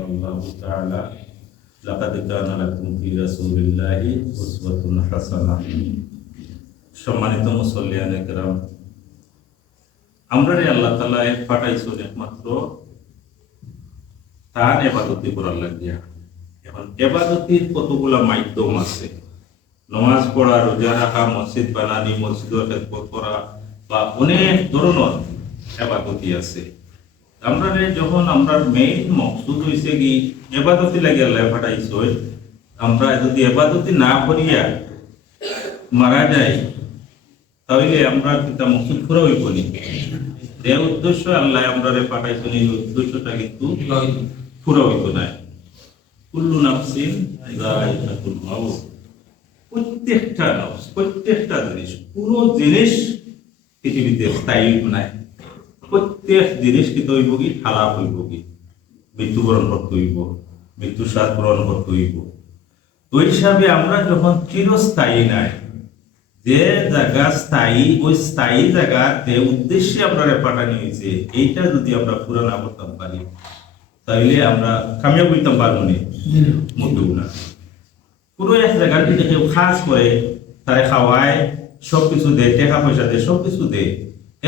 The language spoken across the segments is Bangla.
قال الله تعالى لقد كان لكم في رسول الله أسوة حسنة সম্মানিত মুসল্লিয়ান একরাম আমরা রে আল্লাহ তালা পাঠাইছেন একমাত্র তার এবাদতি করার লাগিয়া এখন এবাদতির কতগুলা মাধ্যম আছে নমাজ পড়া রোজা রাখা মসজিদ বানানি মসজিদ খেদমত করা বা অনেক ধরনের এবাদতি আছে আমরা যখন আমরা মেইন মকসুদ হইছে কি, এবাদতি লাগে আল্লাহ পাঠাইছে আমরা যদি এবাদতি না করিয়া মারা যায়, তাহলে আমরা কিন্তু মকসুদ পুরো হইব নি। যে উদ্দেশ্য আল্লাহ আমরা রে পাঠাইছেন, এই উদ্দেশ্যটা কিন্তু পুরো হইতো না। কুল্লু নাফসিন মাউত। প্রত্যেকটা নফস, প্রত্যেকটা জিনিস, পুরো জিনিস পৃথিবীতে স্থায়ী নাই। প্রত্যেক জিনিস কি তৈব কি খারাপ হইব কি মৃত্যুবরণ করতে হইব মৃত্যু স্বাদ গ্রহণ করতে হইব তো হিসাবে আমরা যখন চিরস্থায়ী নাই, যে জায়গা স্থায়ী, ওই স্থায়ী জায়গা যে উদ্দেশ্যে আমরা পাঠানি হয়েছে এইটা যদি আমরা পুরো না করতাম পারি, তাইলে আমরা কামিয়াব হইতাম পারব না। মোটেও না। পুরো এক জায়গার দিকে কেউ খাস করে, তারে খাওয়ায় সব কিছু দেয় টাকা পয়সা দেয় সব কিছু দেয়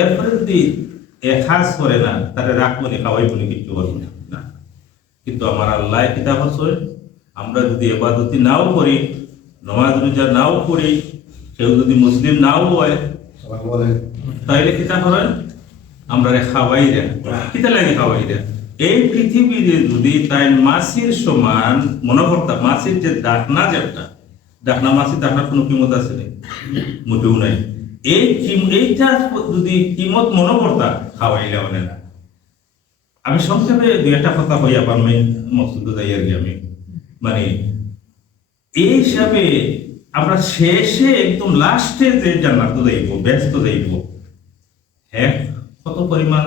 এরপরে যদি এ খাস করে না তারে রাখ বলে খাওয়াই বলে কিছু করব না। কিন্তু আমার আল্লাহ কিতাব আছে আমরা যদি এবাদতি নাও করি নমাজ রোজা নাও করি কেউ যদি মুসলিম নাও হয় তাইলে কিতা করেন? আমরা খাওয়াই দেন কিতা লাগে খাওয়াই দেন এই পৃথিবীতে যদি তাই মাসির সমান মনে করতাম মাসির যে ডাকনা যেটা ডাকনা মাসির ডাকনার কোনো কিমত আছে নাকি মোটেও নাই। এই যদি কিমত মনে করতা খাওয়াইলে মানে না। আমি সংক্ষেপে দুই একটা কথা হইয়া পারমি মকসুদ যাই আর কি আমি। মানে এই হিসাবে আমরা শেষে একদম লাস্টে যে জান্নাত যাইব ব্যস্ত যাইব হ্যাঁ কত পরিমাণ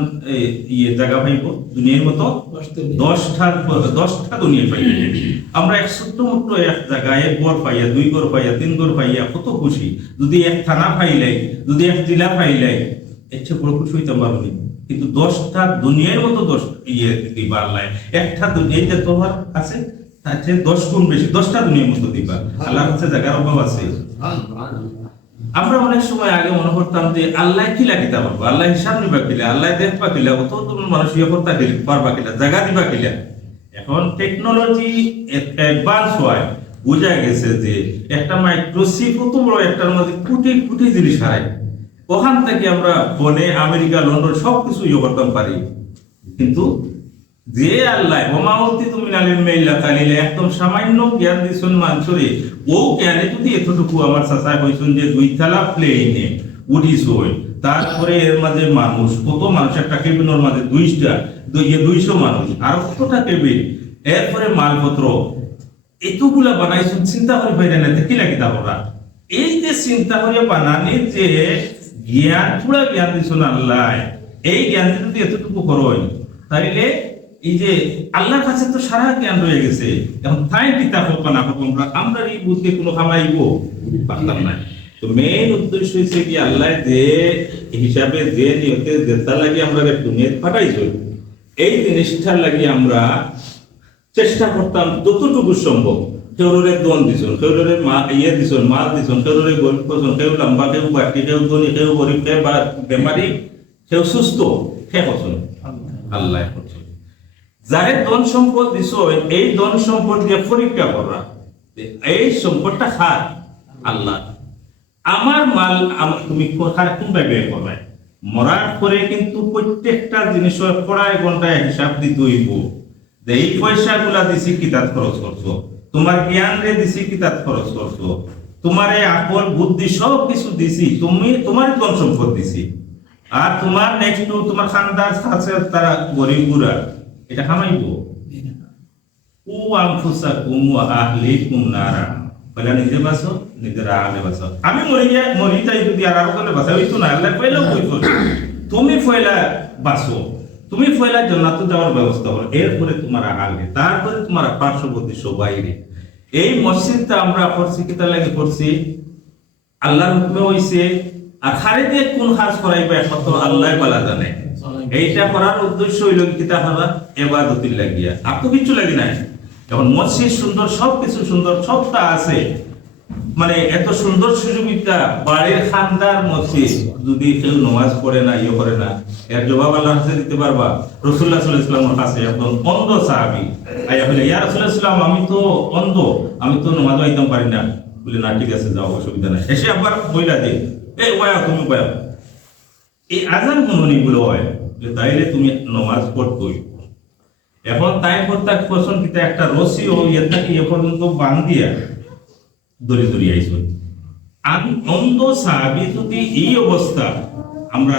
ইয়ে জায়গা পাইব দুনিয়ার মতো? দশটা দশটা দুনিয়া পাইব। আমরা এক ছোট্ট মোট্ট এক জায়গায় এক গড় পাইয়া দুই গড় পাইয়া তিন গড় পাইয়া কত খুশি। যদি এক থানা পাইলাই যদি এক জেলা পাইলাই এর চেয়ে বড় খুশি হইতে। পারবি কিন্তু দশটা দুনিয়ার মতো দশ ইয়ে দিবা আল্লাহ একটা দুনিয়াতে তোমার আছে, তার চেয়ে দশ গুণ বেশি, দশটা দুনিয়ার মতো দিবা। আল্লাহর কাছে জায়গার অভাব আছে। আমরা অনেক সময় আগে মনে করতাম যে আল্লাহ কি লাগিতে পারব আল্লাহ হিসাব নিবা কিলা আল্লাহ দেখবা কিলা অত তোমার মানুষ ইয়ে করতে পারবা কিলা জায়গা দিবা কিলা এখন টেকনোলজি অ্যাডভান্স হয়। বোঝা গেছে যে একটা মাইক্রোসিপ কত বড়? একটার মধ্যে কোটি কোটি জিনিস হারায়। ওখান থেকে আমরা ফোনে আমেরিকা, লন্ডন সব কিছু করতাম পারি। কিন্তু যে আল্লাহ ওমাউতি তুমি নালিল মেইলা কালিলে, একদম সামান্য জ্ঞান দিছুন মানছরে ও জ্ঞানে যদি এতটুকু আমার চাচা কইছুন যে দুই থালা প্লেনে উঠিস হই তারপরে এর মাঝে মানুষ, কত মানুষ, একটা কেবিনের মাঝে দুইটা দুই দুইশো মানুষ, আর কতটা কেবিন? এরপরে মালপত্র, এতগুলা বানাইছুন, চিন্তা করে পাইলে না কি লাগি তারপরা এই যে চিন্তা করে বানানির যে জ্ঞান, পুরা জ্ঞান দিছুন আল্লাহ। এই জ্ঞান যদি এতটুকু করোই তাইলে এই যে আল্লাহর কাছে তো সারা জ্ঞান রয়ে গেছে। এখন তাই কিতাব হোক না হোক, আমরা আমরা এই বুদ্ধি কোনো খামাইব পারতাম না। তো মেইন উদ্দেশ্য হচ্ছে কি, আল্লাহ যে হিসাবে যে নিয়তে যেটা লাগে আমরা দুনিয়াত পাঠাইছো, এই জিনিসটার লাগি আমরা চেষ্টা করতাম যতটুকু সম্ভব। কেউরে দন দিছন কেউরে মা ইয়ে দিছন মাল দিছন কেউরে গরিব করছন কেউ লম্বা, কেউ বাটি, কেউ ধনী, কেউ গরিব, কেউ বা বেমারি কেউ সুস্থ কে করছন আল্লাহ করছেন যারে ধন সম্পদ দিছ, এই দন সম্পদ দিয়ে পরীক্ষা করা এই সম্পদটা খার আল্লাহ। আমার মাল তুমি কোথায় কোন ভাবে করবে মরার পরে কিন্তু প্রত্যেকটা জিনিসের পড়ায় ঘন্টায় হিসাব দিতে হইব যে এই পয়সা গুলা দিছি কিতাব খরচ করছ তোমার জ্ঞান রে দিছি কিতাব খরচ করছ? তোমার এই আকল, বুদ্ধি সব কিছু দিছি। তুমি তোমার ধন সম্পদ দিছি। আর তোমার নেক্সট তোমার খানদার আছে, তারা গরিব গুড়া এটা খামাইব ও আনফুসাকুম ওয়া আহলিকুম নারা পয়লা নিজে বাসো নিজের আহলে বাসো আমি মরি মরি যাই যদি আর আর করে বাসা হইতো না, আল্লাহ পয়লা কইতো তুমি পয়লা বাসো তুমি পয়লা জান্নাতে যাওয়ার ব্যবস্থা করো। এরপরে তোমার আগে তারপরে তোমার পার্শ্ববর্তী সবাইরে এই মসজিদটা আমরা করছি কিতা লাগে করছি আল্লাহর হুকুমে হইছে, আর খারিদে কোন কাজ করাইবে একমাত্র আল্লাহ বালা জানে। এইটা করার উদ্দেশ্য হইল কিতা হলা এবাদতির লাগিয়া। আর তো কিছু লাগি নাই। এখন মসজিদ সুন্দর সব কিছু সুন্দর, সবটা আছে। মানে এত সুন্দর সুযোগিতা বাড়ির খানদার মসজিদ, যদি কেউ নামাজ পড়ে না ইয়ে করে না, এর জবাব আল্লাহ কাছে দিতে পারবা। রসুল্লাহ সাল্লাহ ইসলামের কাছে একদম অন্ধ সাহাবি আইয়া বলে, ইয়া রসুল্লাহ ইসলাম আমি তো অন্ধ, আমি তো নামাজ আইতাম পারি না। বলে, না, ঠিক আছে, যাও, অসুবিধা নাই। এসে আবার বইলা দে, এই বয়া তুমি বয়া এই আজান মননি গুলো হয় তাইলে তুমি নমাজ পড়তই। এখন তাই করতে পছন্দ কিতা একটা ও ইয়েটা কি এ পর্যন্ত বান্ধিয়া দড়ি আইসুন। আমি অন্ধ সাহাবি যদি এই অবস্থা, আমরা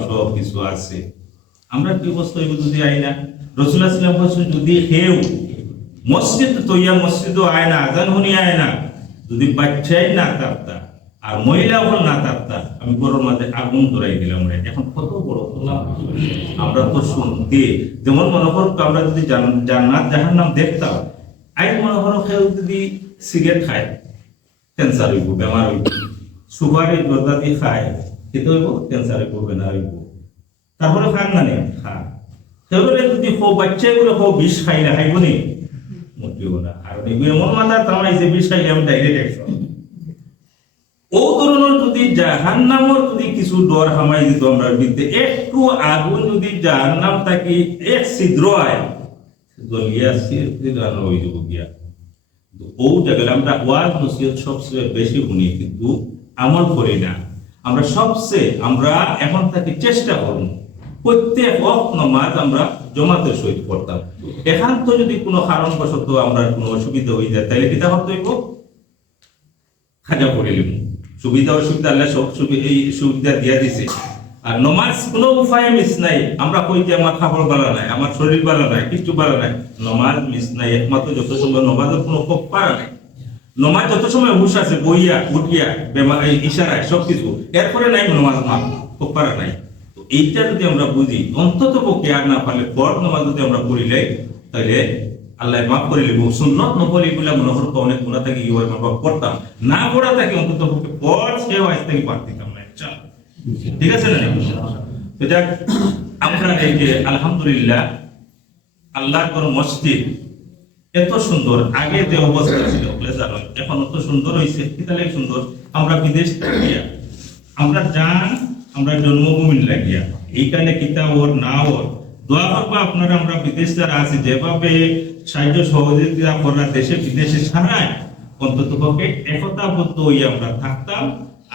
সব কিছু আছে। আমরা কি অবস্থা হইব যদি আই না? রসুল্লাহ সাল্লাম বলছেন যদি হেউ মসজিদ তৈয়া আয় না, আজান হুনি আয় না, যদি বাচ্চাই না তাপতা আর মহিলা হল না তাপতা, আমি গরুর মাঝে আগুন ধরাই দিলাম রে। এখন কত বড়। আমরা তো শুনতে যেমন মনে করো আমরা যদি জান- জান্নাত নাম দেখতাম আইন মনে করো কেউ যদি সিগারেট খায় ক্যান্সার হইব বেমার হইব সুগারে গদা দিয়ে খায় খেতে হইব ক্যান্সার হইব বেমার হইব। তারপরে খান না নে খা সেগুলো যদি হো বাচ্চাগুলো হো বিষ খাইলে খাইব নি? মরতেও না। আর এগুলো এমন মাথা তামাইছে বিষ খাইলে আমি ডাইরেক্ট অ্যাকশন ও ধরনের যদি জাহান্নামর যদি কিছু ডর হামাই দিত আমরা বিদ্যে একটু আগুন যদি জাহান্নাম থাকি এক ছিদ্র আয় জ্বলিয়া সিরানো হয়ে যাব গিয়া ও জায়গায় আমরা ওয়াজ নসিহত সবচেয়ে বেশি শুনি কিন্তু আমল করি না আমরা সবচেয়ে আমরা এখন চেষ্টা প্রত্যেক অফ নমাজ আমরা জমাতে সহিত পড়তাম এখান তো যদি কোনো কারণবশত আমরা কোনো অসুবিধা হয়ে যায় তাহলে হইব খাজা সুবিধা অসুবিধা আল্লাহ সব সুবি- এই সুবিধা দিয়া দিছে আর নমাজ কোনো উপায় মিস নাই। আমরা কই যে আমার খাবার ভালো নাই, আমার শরীর ভালো নাই, কিছু ভালো নাই। নমাজ মিস নাই, একমাত্র যত সময় নমাজের কোনো পারা নাই। নমাজ যত সময় হুশ আছে, বইয়া, উঠিয়া, বেমা এই ইশারায় সব কিছু এরপরে নাই নমাজ মাপ পারা নাই। তো এইটা যদি আমরা বুঝি, অন্তত পক্ষে আর না পারলে বড় নমাজ যদি আমরা পড়িলাই তাহলে আল্লাহ মাফ করে লিব। সুন্নত নকল এগুলা মনে করতো অনেক গুণা থেকে ইয়ে মাফ করতাম না পড়া থাকে, অন্তত পক্ষে পড় সে আজ থেকে পারতাম ঠিক আছে না তো আমরা এই যে আলহামদুলিল্লাহ, আল্লাহর কোন মসজিদ এত সুন্দর, আগে যে অবস্থা ছিল বলে জানো এখন অত সুন্দর হয়েছে কিতালে সুন্দর? আমরা বিদেশ থাকিয়া, আমরা জান, আমরা জন্মভূমি লাগিয়া, এইখানে কিতা ওর, না ওর, দোয়া করব আপনারা, আমরা বিদেশ যারা আছি, যেভাবে সাহায্য সহযোগিতা করার দেশে বিদেশে ছাড়াই অন্তত পক্ষে একতাবদ্ধ হয়ে আমরা থাকতাম।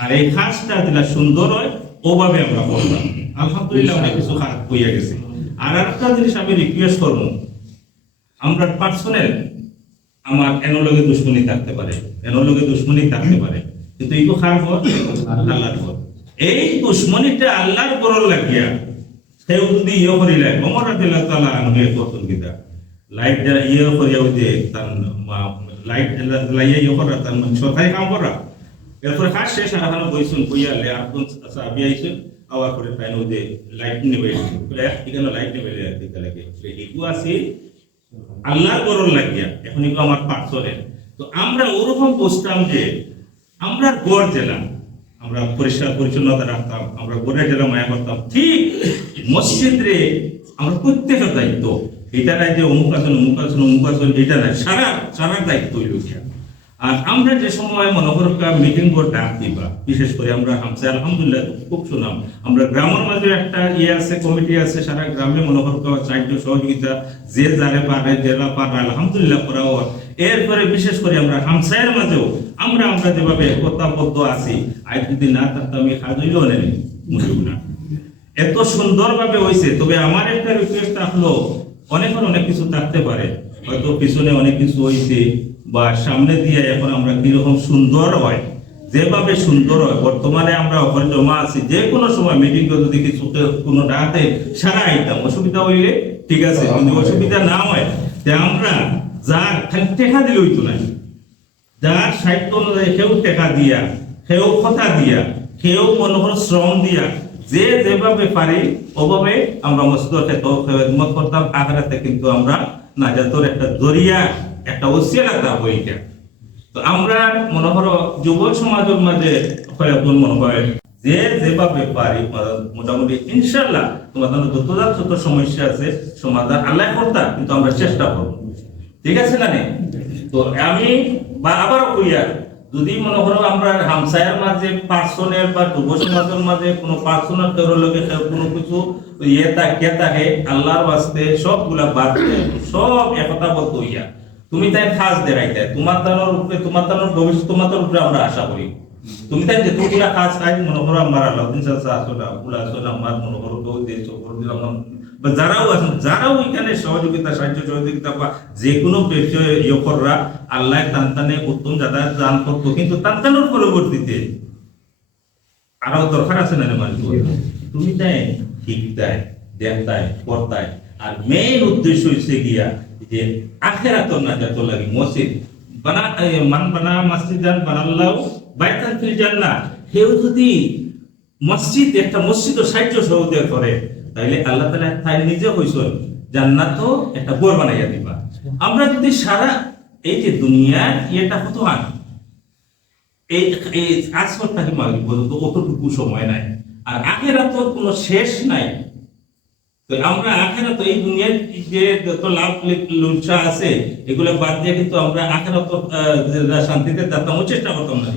আর এই কাজটা যেটা সুন্দর হয়, ওভাবে আমরা করতাম আলহামদুলিল্লাহ অনেক কিছু খারাপ হইয়া গেছে। আর একটা জিনিস আমি রিকোয়েস্ট করব। আমরা পার্সোনাল আমার এনোলগে দুশ্মনী থাকতে পারে, এনোলগে দুশ্মনী থাকতে পারে। কিন্তু এই তো খারাপ আল্লাহর ঘর এই দুশ্মনীটা আল্লাহর গরর লাগিয়া সেও যদি ইয়ে করিলে অমর রাদিল্লাহ তাআলা আনহে করতেন কিতা। লাইট ইয়ে করিয়া যে তার লাইট লাইয়া ইয়ে করা, তার সথাই কাম করা। এরপরে কাজ শেষ এখানে বইছুন কইয়া লে আপন সাহাবি আইছেন আওয়ার করে পাইন যে লাইট নেবে, বলে এখানে লাইট নেবে দিতে লাগে। এগু আছে, আল্লাহর গরর লাগিয়া, এখন এগুলো আমার পার্সনের তো আমরা ওরকম বুঝতাম যে আমরা গড় জেলা আমরা পরিষ্কার পরিচ্ছন্নতা রাখতাম, আমরা গড়ের জেলা মায়া করতাম। ঠিক মসজিদ রে আমরা প্রত্যেকের দায়িত্ব এটা নাই যে অমুক আছেন অমুক আছেন অমুক আছেন এটা নাই সারা সারা দায়িত্ব হইল গিয়া। আর আমরা যে সময় মনে করো মিটিং বোর্ড ডাক দিবা, বিশেষ করে আমরা হামসা, আলহামদুলিল্লাহ, খুব শুনাম আমরা গ্রামের মাঝে একটা ইয়ে আছে, কমিটি আছে, সারা গ্রামে মনে করো সাহায্য সহযোগিতা যে যারে পারে জেলা পারে আলহামদুলিল্লাহ করা হয়। এরপরে বিশেষ করে আমরা হামসায়ের মাঝেও আমরা আমরা যেভাবে একতাবদ্ধ আছি আজ যদি না থাকতাম আমি কাজ হইলেও নেই মুসলিম না। এত সুন্দরভাবে হয়েছে তবে আমার একটা রিকোয়েস্ট থাকল অনেক অনেক কিছু থাকতে পারে। হয়তো পিছনে অনেক কিছু হয়েছে বা সামনে দিয়ে এখন আমরা কীরকম সুন্দর হয় যেভাবে সুন্দর হয়। বর্তমানে আমরা ওখানে জমা আছি যে কোনো সময় মিটিং যদি কিছু কোনো ডাকে সারা আইতাম অসুবিধা হইলে ঠিক আছে কিন্তু অসুবিধা না হয় তে আমরা যার টেকা দিলে হইতো না। যার সাহিত্য অনুযায়ী কেউ টেকা দিয়া কেউ কথা দিয়া কেউ মনে করো শ্রম দিয়া যে যেভাবে পারি ওভাবে আমরা মসজিদের ক্ষেত্রে খেদমত করতাম। আখড়াতে কিন্তু আমরা নাজাতর একটা জরিয়া, একটা ওসিয়ালাতা বইটা তো আমরা মনে করো যুব সমাজের মাঝে কয়েকজন মনে হয় যে যেভাবে পারি মোটামুটি ইনশাল্লাহ তোমাদের যত যা যত সমস্যা আছে সমাধান আল্লাহ করতা, কিন্তু আমরা চেষ্টা করব ঠিক আছে না নে? তো আমি বা আবারও কইয়া যদি মনে করো আমরা হামসায়ের মাঝে পার্সোনাল বা যুব সমাজের মাঝে কোনো পার্সোনাল কারও লগে কেউ কোনো কিছু ইয়ে থাকে থাকে, আল্লাহর বাস্তে সবগুলা বাদ দিয়ে সব একতাবদ্ধ হইয়া। তুমি তাই খাস দেখাইতে তোমার তানোর উপরে, তোমার তানোর ভবিষ্যৎ, তোমার তানোর উপরে আমরা আশা করি। তুমি তাই যে তুমি খাস খাই, মনে করো আমার আল্লাহ দিন সাথে আসো না আসো না আমার মনে করো দেশ দিলাম বা যারাও আছেন যারাও ওইখানে সহযোগিতা সাহায্য সহযোগিতা বা যে কোনো বিষয়ে ইয়ে কররা আল্লাহ তান্তানে উত্তম যাতা দান করতো কিন্তু তান্তানোর পরবর্তীতে আরও দরকার আছে না মানুষ তুমি তাই ঠিক দেয় দেখায় করতায় আর মেইন উদ্দেশ্য হচ্ছে গিয়া যে আখেরাতর না যত লাগে মসজিদ বানা মান বানা মসজিদান বানাল্লাহ বাইতান ফিল জান্নাহ। কেউ যদি মসজিদ একটা মসজিদ সাহায্য সহযোগিতা করে তাইলে আল্লাহ তাআলা তাই নিজে হইছেন জান্নাত একটা গোর বানাইয়া দিবা। আমরা যদি সারা এই যে দুনিয়া এটা হতো হয় এই এই আসরটাকে মালিক পর্যন্ত অতটুকু সময় নাই, আর আখেরা তো কোনো শেষ নাই। তো আমরা আখেরা তো এই দুনিয়ার যে যত লাভ লুচ্ছা আছে, এগুলো বাদ দিয়ে কিন্তু আমরা আখেরা তো শান্তিতে যেতাম চেষ্টা করতাম না।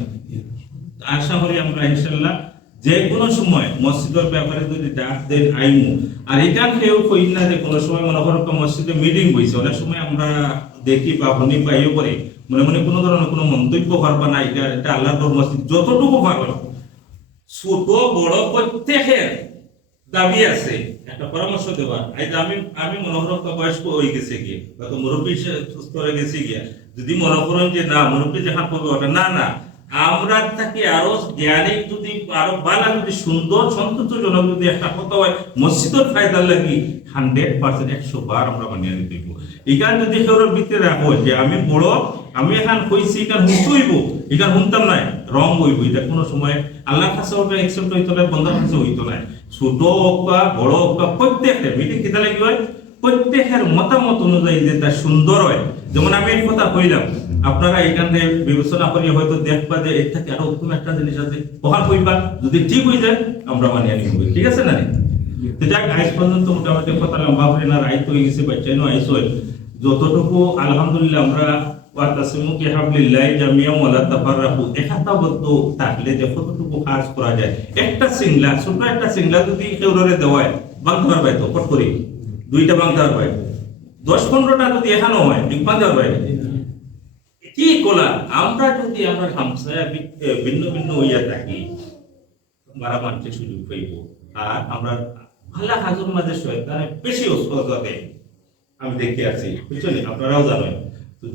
আশা করি আমরা ইনশাল্লাহ যে কোনো সময় মসজিদের ব্যাপারে যদি ডাক দেন আইমু। আর এটা কেউ কই না যে কোনো সময় মনে করো মসজিদে মিটিং হয়েছে অনেক সময় আমরা দেখি বা শুনি বা ইয়ে করি, মনে মনে কোনো ধরনের কোনো মন্তব্য করবা না এটা এটা আল্লাহর মসজিদ যতটুকু পারো ছোট, বড় প্রত্যেকের দাবি আছে, একটা পরামর্শ এই যে আমি আমি মনে করো বয়স্ক হয়ে গেছে গিয়ে হয়তো মুরব্বী স্তরে গেছে গিয়া, যদি মনে করেন যে না, মুরব্বী যেখান করবে ওটা, না না আমরা থাকি আরও জ্ঞানী যদি, আরও ভালো যদি সুন্দর, সন্তোষজনক যদি একটা কথা হয়, মসজিদের ফায়দা লাগি হান্ড্রেড পার্সেন্ট একশো বার আমরা মানিয়ে এখান যদি রাখো যে আমি বড়, আমি এখন হইছি, এখান হুঁচইব এখান শুনতাম নাই, রং হইব, এটা কোনো সময় আল্লাহ কাছে ওটা একসেপ্ট হইতো না বন্ধার কাছে হইতো ছোট হোক বা বড় হোক বা প্রত্যেকের মিটিং কিতা লাগি হয়? প্রত্যেকের মতামত অনুযায়ী যেটা সুন্দর হয়, যেমন আমি এই কথা কইলাম, আপনারা এখানে বিবেচনা করি হয়তো দেখবা যে এর থেকে আরও উত্তম একটা জিনিস আছে ওখান কইবা, যদি ঠিক হয়ে যায়, আমরা মানিয়ে নিব, ঠিক আছে না? তো যাক, আজ পর্যন্ত মোটামুটি কথা লম্বা করে না, রাইত হয়ে গেছে বাচ্চা নো আইস হয় যতটুকু আলহামদুলিল্লাহ আমরা ওয়াতাসিমু কি হাবলিল্লাহ জামিয়া ওয়ালা তাফাররাকু একাতাবদ্ধ থাকলে যে কতটুকু কাজ করা যায়। একটা সিংলা ছোট একটা সিংলা যদি কেউরে দেওয়ায় বাংতে পারবে তো কট করি। দুইটা বাংতে পারবে দশ পনেরোটা যদি এখানেও হয় বাংতে পারবে কি কোলা, আমরা যদি আমরা হামসায়া ভিন্ন ভিন্ন হইয়া থাকি মারা মানুষের সুযোগ পাইব। আর আমরা ভালো হাজুর মাঝে শয়তানে বেশি অস্বস্থতা দেয় আমি দেখে আছি বুঝছেন? আপনারাও জানেন।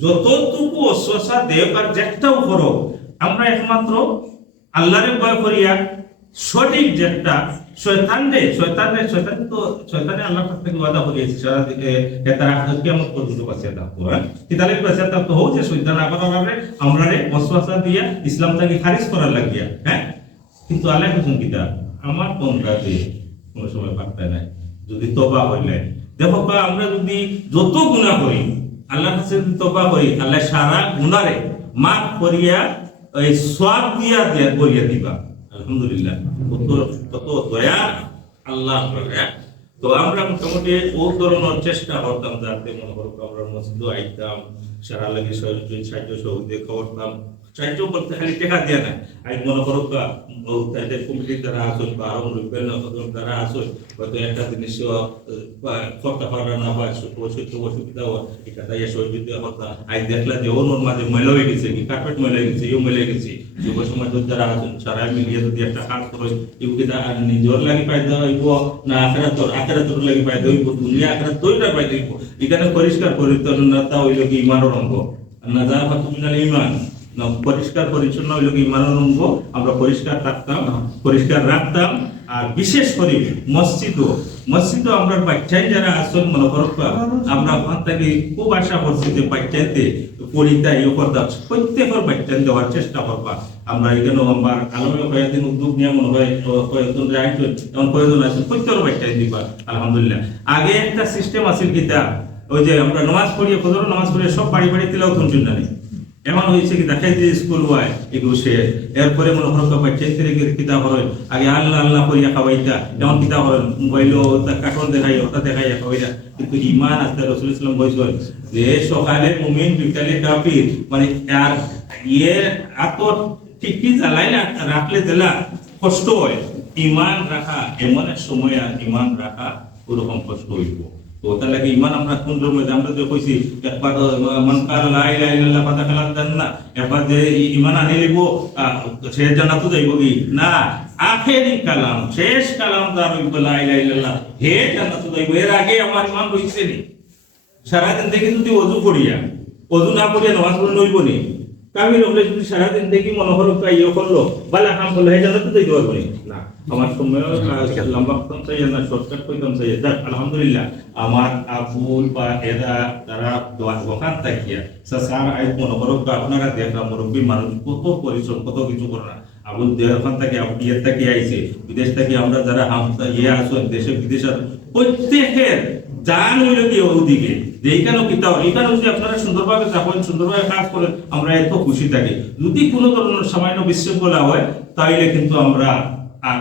যতটুকু অস্বস্থা দেব আর যেটাও করো আমরা একমাত্র আল্লাহরে ভয় করিয়া সঠিক যেটা শয়তান রে শয়তান তো, শয়তানে আল্লাহ কাছ থেকে ওয়াদা করিয়েছে, সারা দিকে তারা কিয়ামত পর্যন্ত বাঁচিয়ে থাকব হ্যাঁ? কিতালে বাঁচিয়ে থাকতে হোক যে শয়তান আবার আমরা রে অস্বস্থা দিয়া ইসলাম থেকে খারিজ করার লাগিয়া হ্যাঁ? কিন্তু আল্লাহ কুসুম কিতা আমার পন্থাতে কোনো সময় পাত্তা নাই, যদি তবা হইলে দেখো বা, আমরা যদি যত গুণা করি, আল্লাহর কাছে যদি তবা করি, আল্লাহ সারা গুণারে মাফ করিয়া ওই সব দিয়া দিয়া করিয়া দিবা। আলহামদুলিল্লাহ। কত কত দয়া আল্লাহ তো আমরা মোটামুটি ও ধরনের চেষ্টা করতাম যাতে মনে করো আমরা মসজিদ আইতাম সারা লাগে সাহায্য সহযোগিতা করতাম সাহায্য বলতে খালি টেকা দিয়ে না আমি মনে করো তাদের কমিটির দ্বারা আসুন বা আরও রূপের দ্বারা আসুন হয়তো একটা জিনিস করতে পারবে না বা অসুবিধা অসুবিধা এটা তাই সহযোগিতা করতাম আই দেখলা যে ওর মাঝে ময়লা হয়ে গেছে, কি কার্পেট ময়লা হয়ে গেছে, ইও ময়লা হয়ে গেছে। যুব সমাজ যারা আছেন সারা মিলিয়ে যদি একটা কাজ করে ইউকে আর নিজের লাগি পাইতে হইব না আখেরা তোর আখেরা তোর লাগি পাইতে হইব দুনিয়া আখেরা তোইটা পাইতে হইব এখানে পরিষ্কার পরিচ্ছন্নতা হইল কি ইমানের অঙ্গ না যা ইমান। না পরিষ্কার পরিচ্ছন্ন হইল ইমানের অঙ্গ আমরা পরিষ্কার রাখতাম পরিষ্কার রাখতাম আর বিশেষ করে মসজিদও। মসজিদও আমরা যারা আসল মনে আমরা ওখান থেকে খুব আশা করছি যে ইয়ে করতাম প্রত্যেকের দেওয়ার চেষ্টা করবা। আমরা এখানে আমার আলমে কয়েকদিন উদ্যোগ নিয়ে মনে হয় কয়েকজন রাইট এমন কয়েকজন আছে প্রত্যেকের দিবা আলহামদুলিল্লাহ। আগে একটা সিস্টেম আছিল কিতা? ওই যে আমরা নামাজ পড়িয়ে ফজর, নামাজ পড়িয়ে সব বাড়ি বাড়ি তিলাও শুনছেন না এমন হয়েছে কি দেখাই যে স্কুল হয়, এগুলো সে এরপরে মনে করো বাচ্চা থেকে কিতাব হয় আগে আল্লাহ আল্লাহ করিয়া খাওয়াইতা যেমন কিতাব হয় মোবাইলও কার্টুন দেখাই ওটা দেখাই খাওয়াইতা কিন্তু ইমান আসতে রসুল ইসলাম বলছেন, যে সকালে মুমিন, বিকালে কাফির মানে আর ইয়ে এত ঠিকই জ্বালাই না, রাখলে জেলা কষ্ট হয়। ইমান রাখা, এমন এক সময় আর ইমান রাখা, ওরকম কষ্ট হইব। তার লাগে ইমান আমরা কোন রকম আমরা যে কইছি, একবার মন ফাদা কালাম জান্নাহ। একবার যে ইমান আনি লিব সে জান্নাত যাইব কি? না। আখেরি কালাম, শেষ কালাম যার হইব লা ইলাহা ইল্লাল্লাহ। হে জান্নাত যাইব। এর আগে আমার ইমান রইছে নি। সারাদিন দেখি যদি অজু করিয়া, অজু না করিয়া নামাজ নি? কামিল হলে যদি সারাদিন দেখি মনে হলো ইয়ে করল বালা কাম করল যাইতে পারব না। আমার সময় লম্বা করতাম চাই না শর্টকাট করতাম চাই। যাক আলহামদুলিল্লাহ আমার আবুল বা এরা তারা দোকান থাকিয়া স্যার আই মনে করো তো আপনারা দেখা মুরব্বী মানুষ কত পরিশ্রম কত কিছু করে না। আবুল দেওয়ান থেকে ইয়ে থেকে আইছে বিদেশ থেকে আমরা যারা ইয়ে আসো দেশে বিদেশে প্রত্যেকের জান হইল কি ওদিকে? যে এইখানে কিতাব এইখানে যদি আপনারা সুন্দরভাবে যাবেন সুন্দরভাবে কাজ করেন, আমরা এত খুশি থাকি। যদি কোনো ধরনের সামান্য বিশৃঙ্খলা হয়, তাইলে কিন্তু আমরা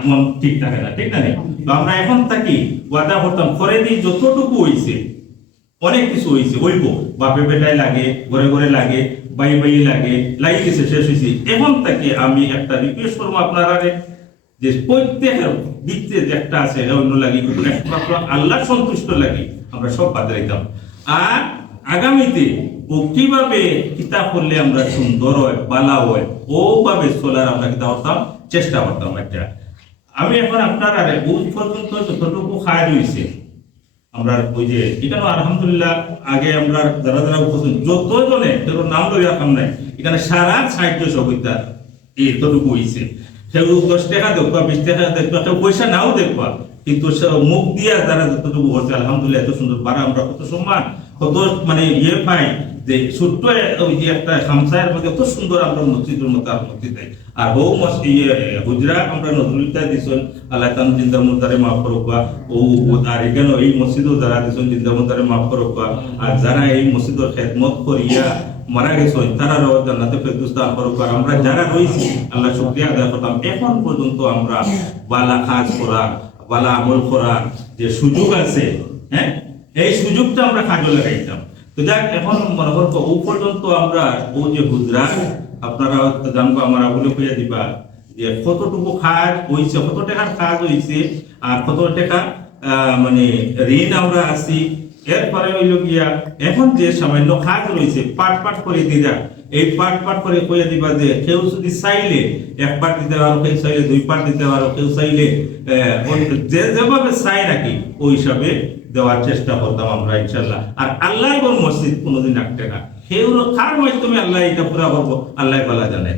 মন ঠিক থাকে না, ঠিক না আমরা এখন থাকি, ওয়াদা করতাম করে দিই যতটুকু হইছে, অনেক কিছু হইছে, হইব। বাপে বেটায় লাগে, ঘরে ঘরে লাগে, বাই বাই লাগে লাগি গেছে শেষ হয়েছে এখন থেকে আমি একটা রিকোয়েস্ট করব আপনারা যে প্রত্যেকের দিকতে যে একটা আছে, এটা অন্য লাগে একমাত্র আল্লাহ সন্তুষ্ট লাগে, আমরা সব বাদ রাখতাম আর আগামীতে ও কীভাবে কিতাব করলে আমরা সুন্দর হয়, বালা হয়, ওভাবে চলার আমরা কিতাব করতাম চেষ্টা করতাম একটা। আমি এখন আপনার আর ওই পর্যন্ত যতটুকু খায় রয়েছে, আমরা ওই যে এখানে আলহামদুলিল্লাহ, আগে আমরা যারা যারা উপস্থিত, যতজনে কেউ নাম লই রাখাম নাই, এখানে সারা সাহায্য সহযোগিতা এতটুকু হয়েছে কেউ দশ টাকা দেখবা বিশ টাকা দেখবা কেউ পয়সা নাও দেখবা কিন্তু মুখ দিয়া যারা যতটুকু হচ্ছে আলহামদুলিল্লাহ এত সুন্দর পারা আমরা কত সম্মান কত মানে ইয়ে পাই যে ছোট্ট একটা খামসায়ের মধ্যে কত সুন্দর আমরা মসজিদের মতো মসজিদ দেয় আর হৌ ইয়ে হুজরা আমরা নজরুলটা দিছেন, আল্লাহ তান জিন্দা মুদারে মাফ করবা ও আর এখানে এই মসজিদও যারা দিছেন জিন্দা মুদারে মাফ করবা আর যারা এই মসজিদের খেদমত করিয়া মারা গেছে তারা রব জান্নাতে করুক। আর আমরা যারা রয়েছি, আল্লাহ শুকরিয়া আদায় করতাম। এখন পর্যন্ত আমরা বালা কাজ করা, বালা আমল করার যে সুযোগ আছে হ্যাঁ এই সুযোগটা আমরা কাজে লাগাইতাম তো যাক, এখন মনে করো ও পর্যন্ত আমরা ও যে হুজরা, আপনারা জানব, আমার আবুলে কইয়া দিবা যে কতটুকু কাজ হইছে, কত টাকার কাজ হইছে, আর কত টাকা মানে ঋণ আমরা আছি এরপরে হইল গিয়া, এখন যে সামান্য কাজ রয়েছে পাট পাট করে দিদা, এই পাট পাট করে কইয়া দিবা যে, কেউ যদি চাইলে এক পাট দিতে পারো, কেউ চাইলে দুই পাট দিতে পারো, কেউ চাইলে যে যেভাবে চাই নাকি, ওই হিসাবে দেওয়ার চেষ্টা করতাম আমরা ইনশাল্লাহ আর আল্লাহ মসজিদ কোনোদিন আটকে না। কেউ কার মাধ্যমে আল্লাহ এটা পুরা করব? আল্লাহ বলা জানে।